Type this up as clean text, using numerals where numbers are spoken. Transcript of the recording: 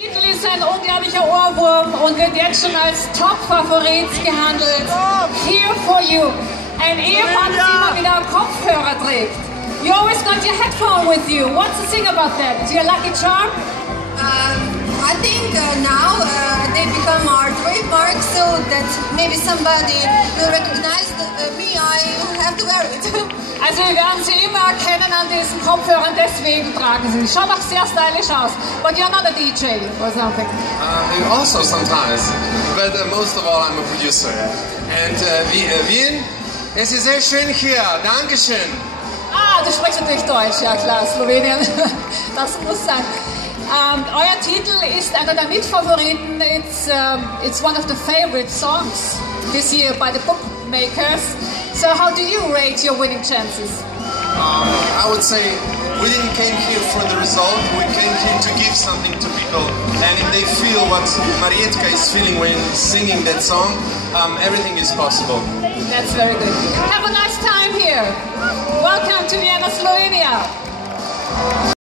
Der Titel ist ein unglaublicher Ohrwurm und wird jetzt schon als Top-Favorit gehandelt. Here for you. Ein Ehepaar, das immer wieder Kopfhörer trägt. You always got your headphone with you. What's the thing about that? Is your lucky charm? I think now they become our trademark, so that maybe somebody will recognize me. I have to wear it. Also wir werden sie immer erkennen an diesen Kopfhörern, deswegen tragen sie. Schaut auch sehr stylisch aus. But you're not a DJ or something. Also sometimes, but most of all I'm a producer. And Wien, es ist sehr schön hier. Dankeschön. Ah, du sprichst natürlich Deutsch, ja klar, Slowenien. Das muss sein. Euer Titel ist einer der Mitfavoriten. It's one of the favorite songs this year by the bookmakers. So how do you rate your winning chances? I would say we didn't came here for the result. We came here to give something to people. And if they feel what Marietka is feeling when singing that song, everything is possible. That's very good. Have a nice time here. Welcome to Vienna, Slovenia.